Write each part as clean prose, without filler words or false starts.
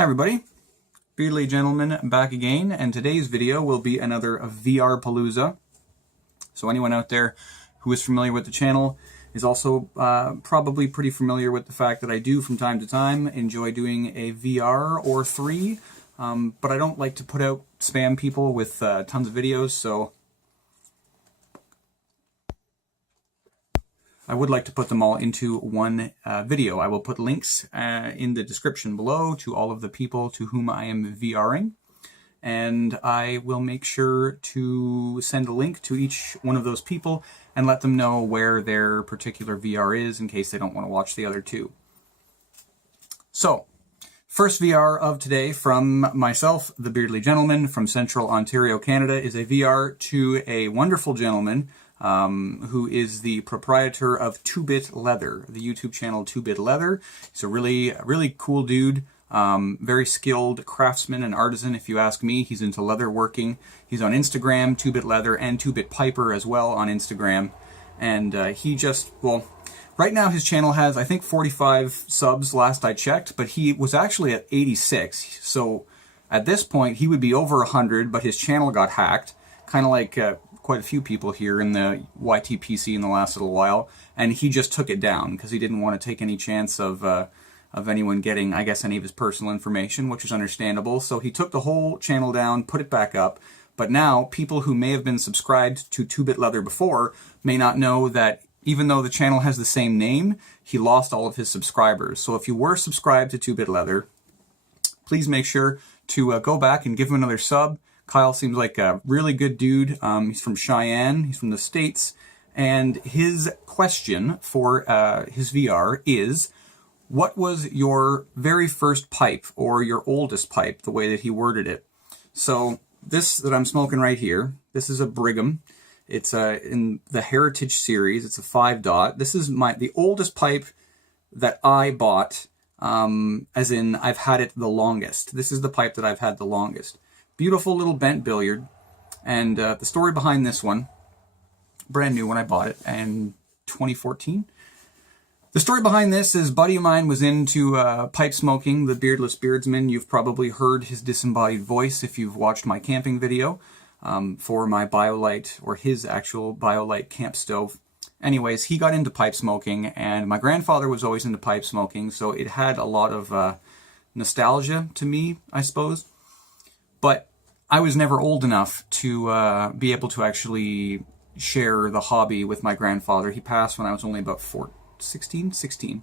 Hi everybody, Beardly Gentleman back again, and today's video will be another VR-Palooza. So anyone out there who is familiar with the channel is also probably pretty familiar with the fact that I do from time to time enjoy doing a VR or three, but I don't like to put out spam people with tons of videos, so I would like to put them all into one video. I will put links in the description below to all of the people to whom I am VRing, and I will make sure to send a link to each one of those people and let them know where their particular VR is in case they don't want to watch the other two. So, first VR of today from myself, the Beardly Gentleman from Central Ontario, Canada, is a VR to a wonderful gentleman who is the proprietor of 2-Bit Leather, the YouTube channel 2-Bit Leather. He's a really cool dude, very skilled craftsman and artisan, if you ask me. He's into leather working. He's on Instagram, 2-Bit Leather, and 2-Bit Piper as well on Instagram. And right now his channel has, I think, 45 subs last I checked, but he was actually at 86. So at this point, he would be over 100, but his channel got hacked, kind of like quite a few people here in the YTPC in the last little while, and he just took it down because he didn't want to take any chance of anyone getting, I guess, any of his personal information, which is understandable. So he took the whole channel down, put it back up, but now people who may have been subscribed to 2-Bit Leather before may not know that even though the channel has the same name, he lost all of his subscribers. So if you were subscribed to 2-Bit Leather, please make sure to go back and give him another sub. Kyle seems like a really good dude. He's from Cheyenne, he's from the States, and his question for his VR is, what was your very first pipe, or your oldest pipe, the way that he worded it? So this that I'm smoking right here, this is a Brigham. It's in the Heritage series. It's a 5-dot. This is the oldest pipe that I bought, as in I've had it the longest. This is the pipe that I've had the longest. Beautiful little bent billiard, and the story behind this one, brand new when I bought it in 2014. The story behind this is a buddy of mine was into pipe smoking, the Beardless Beardsman. You've probably heard his disembodied voice if you've watched my camping video for my BioLite, or his actual BioLite camp stove. Anyways, he got into pipe smoking, and my grandfather was always into pipe smoking, so it had a lot of nostalgia to me, I suppose. But I was never old enough to be able to actually share the hobby with my grandfather. He passed when I was only about 16?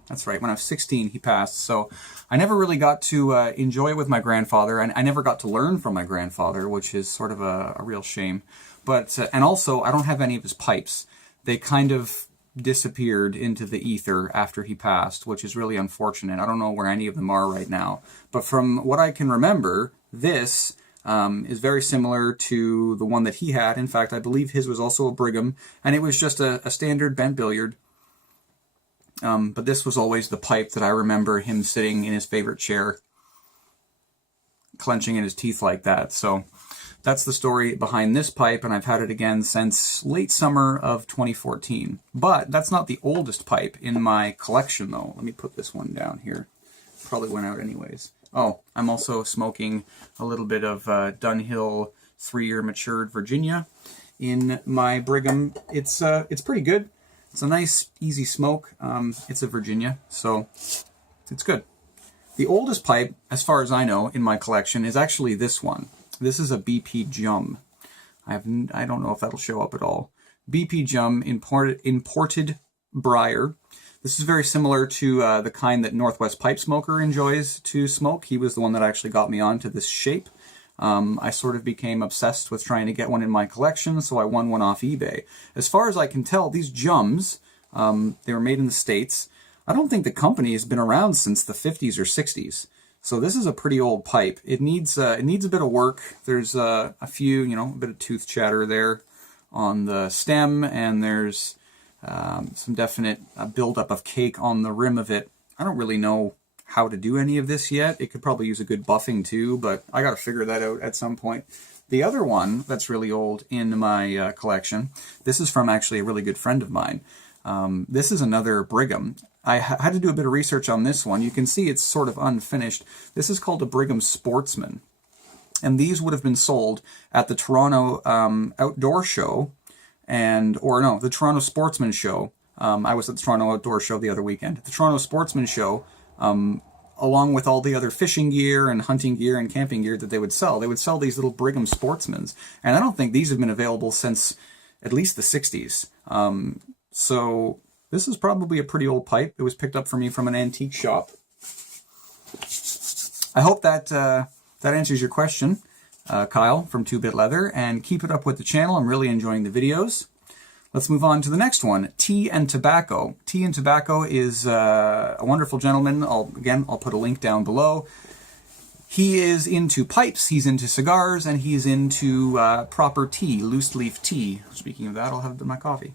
That's right. When I was 16, he passed. So I never really got to enjoy it with my grandfather, and I never got to learn from my grandfather, which is sort of a real shame. But and also, I don't have any of his pipes. They kind of disappeared into the ether after he passed, which is really unfortunate. I don't know where any of them are right now. But from what I can remember, this is very similar to the one that he had. In fact, I believe his was also a Brigham, and it was just a standard bent billiard. But this was always the pipe that I remember him sitting in his favorite chair, clenching in his teeth like that. So that's the story behind this pipe, and I've had it again since late summer of 2014. But that's not the oldest pipe in my collection, though. Let me put this one down here. Probably went out anyways. Oh, I'm also smoking a little bit of Dunhill 3-year matured Virginia in my Brigham. It's pretty good. It's a nice, easy smoke. It's a Virginia, so it's good. The oldest pipe, as far as I know, in my collection is actually this one. This is a BP Jum. I don't know if that'll show up at all. BP Jum imported briar. This is very similar to the kind that Northwest Pipe Smoker enjoys to smoke. He was the one that actually got me onto this shape. I sort of became obsessed with trying to get one in my collection, so I won one off eBay. As far as I can tell, these Jums, they were made in the States. I don't think the company has been around since the 50s or 60s. So this is a pretty old pipe. It needs a bit of work. There's a few, a bit of tooth chatter there on the stem, and there's some definite buildup of cake on the rim of it. I don't really know how to do any of this yet. It could probably use a good buffing too, but I got to figure that out at some point. The other one that's really old in my collection, this is from actually a really good friend of mine. This is another Brigham. I had to do a bit of research on this one. You can see it's sort of unfinished. This is called a Brigham Sportsman. And these would have been sold at the Toronto Outdoor Show, the Toronto Sportsman Show. I was at the Toronto Outdoor Show the other weekend. The Toronto Sportsman Show, along with all the other fishing gear and hunting gear and camping gear that they would sell these little Brigham Sportsmans. And I don't think these have been available since at least the 60s. So this is probably a pretty old pipe. It was picked up for me from an antique shop. I hope that that answers your question, Kyle from 2-Bit Leather, and keep it up with the channel. I'm really enjoying the videos. Let's move on to the next one, Tea and Tobacco. Tea and Tobacco is a wonderful gentleman. I'll put a link down below. He is into pipes, he's into cigars, and he's into proper tea, loose leaf tea. Speaking of that, I'll have my coffee.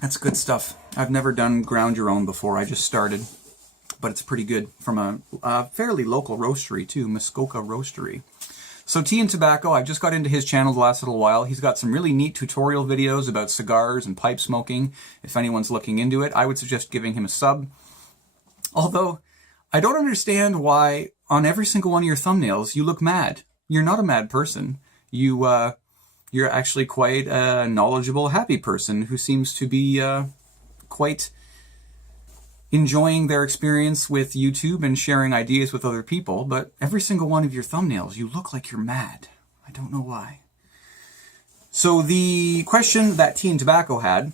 That's good stuff. I've never done ground your own before. I just started, but it's pretty good from a fairly local roastery too, Muskoka Roastery. So Tea and Tobacco, I've just got into his channel the last little while. He's got some really neat tutorial videos about cigars and pipe smoking. If anyone's looking into it, I would suggest giving him a sub. Although, I don't understand why on every single one of your thumbnails you look mad. You're not a mad person. You're actually quite a knowledgeable, happy person who seems to be quite enjoying their experience with YouTube and sharing ideas with other people, but every single one of your thumbnails, you look like you're mad. I don't know why. So the question that Tea and Tobacco had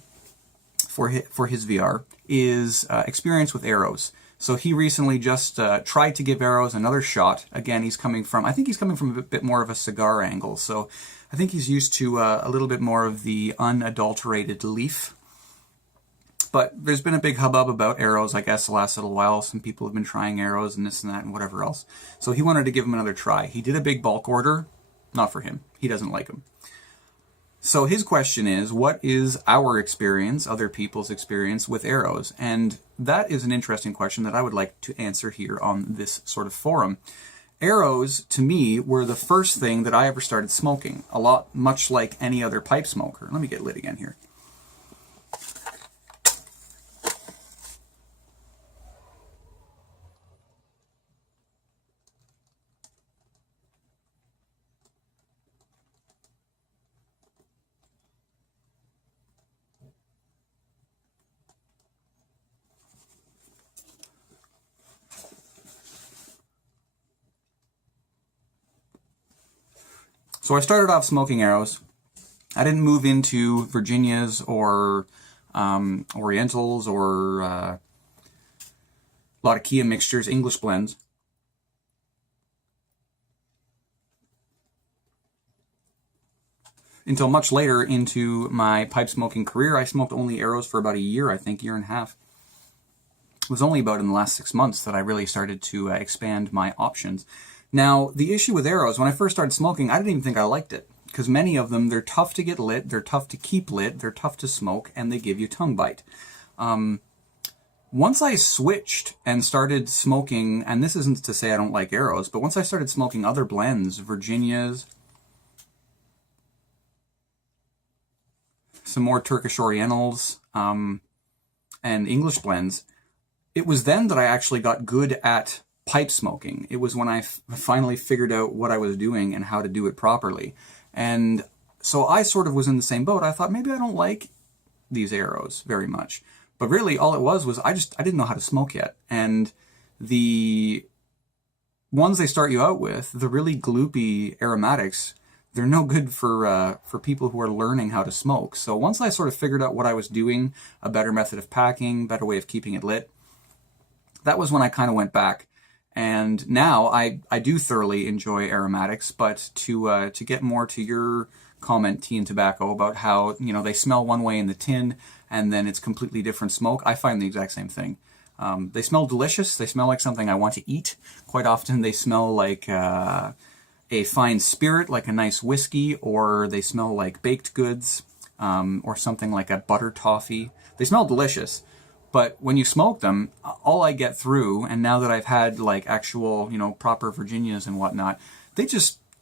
for his VR is experience with arrows. So he recently just tried to give arrows another shot. Again, I think he's coming from a bit more of a cigar angle, so I think he's used to a little bit more of the unadulterated leaf. But there's been a big hubbub about arrows, I guess, the last little while. Some people have been trying arrows and this and that and whatever else. So he wanted to give them another try. He did a big bulk order. Not for him. He doesn't like them. So his question is, what is our experience, other people's experience with arrows? And that is an interesting question that I would like to answer here on this sort of forum. Arrows, to me, were the first thing that I ever started smoking. Much like any other pipe smoker. Let me get lit again here. So I started off smoking arrows. I didn't move into Virginias or Orientals or a lot of Kia mixtures, English blends. Until much later into my pipe smoking career. I smoked only arrows for about a year, I think, year and a half. It was only about in the last 6 months that I really started to expand my options. Now, the issue with arrows, when I first started smoking, I didn't even think I liked it. Because many of them, they're tough to get lit, they're tough to keep lit, they're tough to smoke, and they give you tongue bite. Once I switched and started smoking, and this isn't to say I don't like arrows, but once I started smoking other blends, Virginias, some more Turkish Orientals, and English blends, it was then that I actually got good at pipe smoking. It was when I finally figured out what I was doing and how to do it properly. And so I sort of was in the same boat. I thought maybe I don't like these arrows very much. But really all it was I didn't know how to smoke yet. And the ones they start you out with, the really gloopy aromatics, they're no good for people who are learning how to smoke. So once I sort of figured out what I was doing, a better method of packing, better way of keeping it lit, that was when I kind of went back. And now I do thoroughly enjoy aromatics, but to get more to your comment, Tea and Tobacco, about how, you know, they smell one way in the tin and then it's completely different smoke, I find the exact same thing. They smell delicious. They smell like something I want to eat. Quite often they smell like a fine spirit, like a nice whiskey, or they smell like baked goods, or something like a butter toffee. They smell delicious. But when you smoke them, all I get through, and now that I've had like actual, you know, proper Virginias and whatnot, they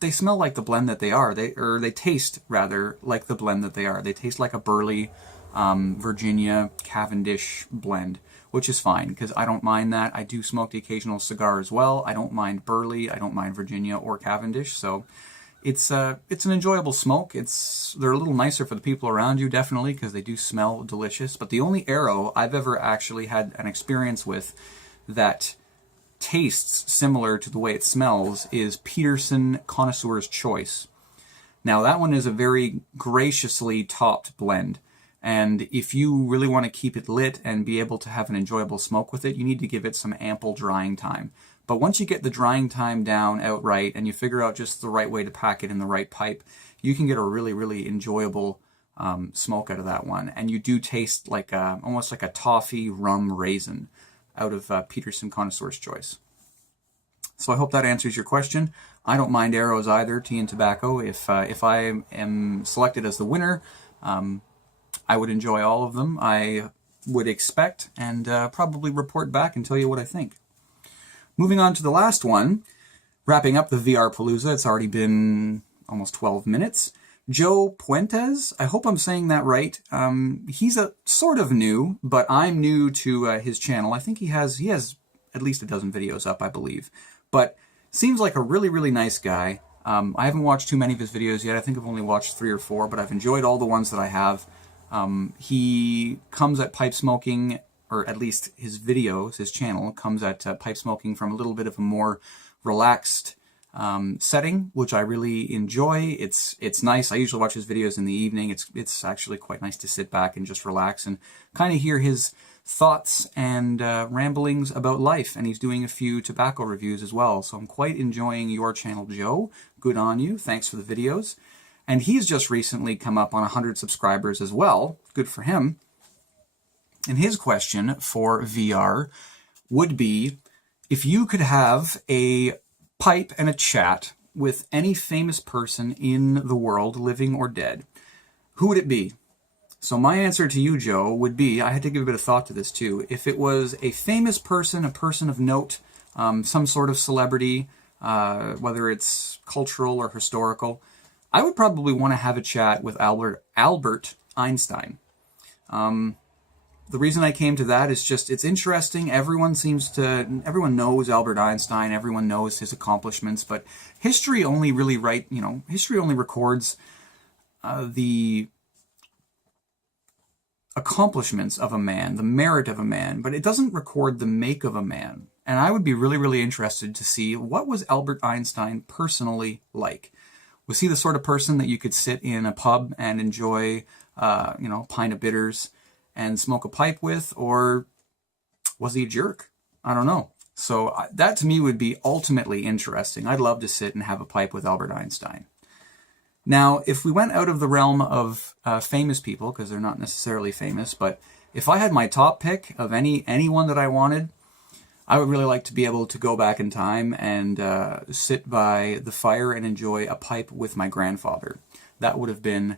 they smell like the blend that they are. They taste rather like the blend that they are. They taste like a Burley, Virginia, Cavendish blend, which is fine because I don't mind that. I do smoke the occasional cigar as well. I don't mind Burley. I don't mind Virginia or Cavendish. So it's an enjoyable smoke. They're a little nicer for the people around you, definitely, because they do smell delicious. But the only Aero I've ever actually had an experience with that tastes similar to the way it smells is Peterson Connoisseur's Choice. Now that one is a very graciously topped blend, and if you really want to keep it lit and be able to have an enjoyable smoke with it, you need to give it some ample drying time. But once you get the drying time down outright and you figure out just the right way to pack it in the right pipe, you can get a really, really enjoyable smoke out of that one. And you do taste like almost like a toffee rum raisin out of Peterson Connoisseur's Choice. So I hope that answers your question. I don't mind Aeros either, tea and tobacco. If I am selected as the winner, I would enjoy all of them. I would expect and probably report back and tell you what I think. Moving on to the last one, wrapping up the VR-Palooza. It's already been almost 12 minutes. Joe Puentes, I hope I'm saying that right. He's a sort of new, but I'm new to his channel. I think he has at least a dozen videos up, I believe. But seems like a really, really nice guy. I haven't watched too many of his videos yet. I think I've only watched 3 or 4, but I've enjoyed all the ones that I have. He comes at pipe smoking, or at least his videos, his channel, comes at pipe smoking from a little bit of a more relaxed setting, which I really enjoy. It's nice. I usually watch his videos in the evening. It's actually quite nice to sit back and just relax and kind of hear his thoughts and ramblings about life. And he's doing a few tobacco reviews as well. So I'm quite enjoying your channel, Joe. Good on you. Thanks for the videos. And he's just recently come up on 100 subscribers as well. Good for him. And his question for VR would be, if you could have a pipe and a chat with any famous person in the world, living or dead, who would it be? So my answer to you, Joe, would be, I had to give a bit of thought to this too, if it was a famous person, a person of note, some sort of celebrity, whether it's cultural or historical, I would probably want to have a chat with Albert Einstein. The reason I came to that is just, it's interesting. Everyone knows Albert Einstein, everyone knows his accomplishments, but history only really history only records the accomplishments of a man, the merit of a man, but it doesn't record the make of a man. And I would be really, really interested to see, what was Albert Einstein personally like? Was he the sort of person that you could sit in a pub and enjoy, a pint of bitters and smoke a pipe with, or was he a jerk? I don't know. So that to me would be ultimately interesting. I'd love to sit and have a pipe with Albert Einstein. Now, if we went out of the realm of famous people, because they're not necessarily famous, but if I had my top pick of anyone that I wanted, I would really like to be able to go back in time and sit by the fire and enjoy a pipe with my grandfather. That would have been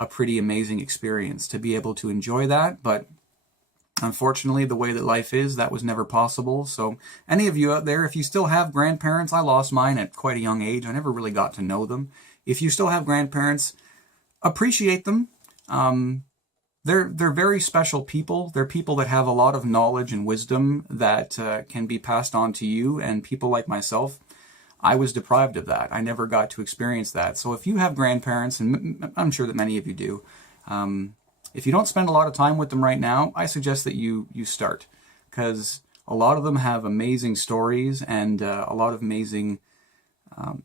a pretty amazing experience to be able to enjoy that, but unfortunately, the way that life is, that was never possible. So any of you out there, if you still have grandparents, I lost mine at quite a young age. I never really got to know them. If you still have grandparents, appreciate them. They're very special people. They're people that have a lot of knowledge and wisdom that can be passed on to you, and people like myself, I was deprived of that. I never got to experience that. So if you have grandparents, and I'm sure that many of you do, if you don't spend a lot of time with them right now, I suggest that you start, because a lot of them have amazing stories and a lot of amazing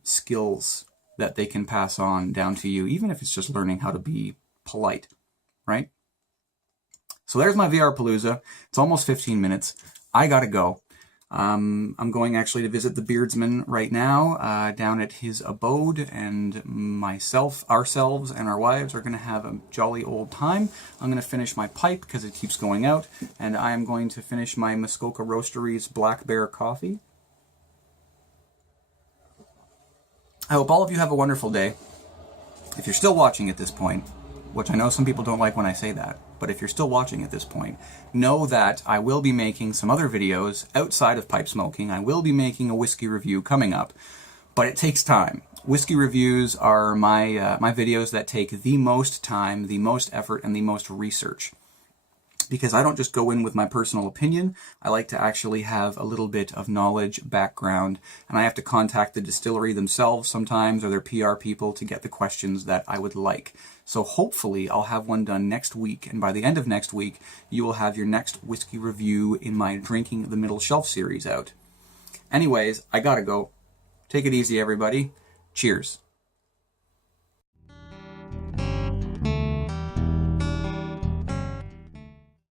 skills that they can pass on down to you, even if it's just learning how to be polite, right? So there's my VR-Palooza. It's almost 15 minutes. I gotta go. I'm going actually to visit the beardsman right now down at his abode, and ourselves and our wives are going to have a jolly old time. I'm going to finish my pipe because it keeps going out, and I am going to finish my Muskoka Roastery's Black Bear coffee. I hope all of you have a wonderful day. If you're still watching at this point, which I know some people don't like when I say that, but if you're still watching at this point, know that I will be making some other videos outside of pipe smoking. I will be making a whiskey review coming up, but it takes time. Whiskey reviews are my videos that take the most time, the most effort, and the most research. Because I don't just go in with my personal opinion, I like to actually have a little bit of knowledge, background, and I have to contact the distillery themselves sometimes or their PR people to get the questions that I would like. So hopefully I'll have one done next week, and by the end of next week, you will have your next whiskey review in my Drinking the Middle Shelf series out. Anyways, I gotta go. Take it easy, everybody. Cheers.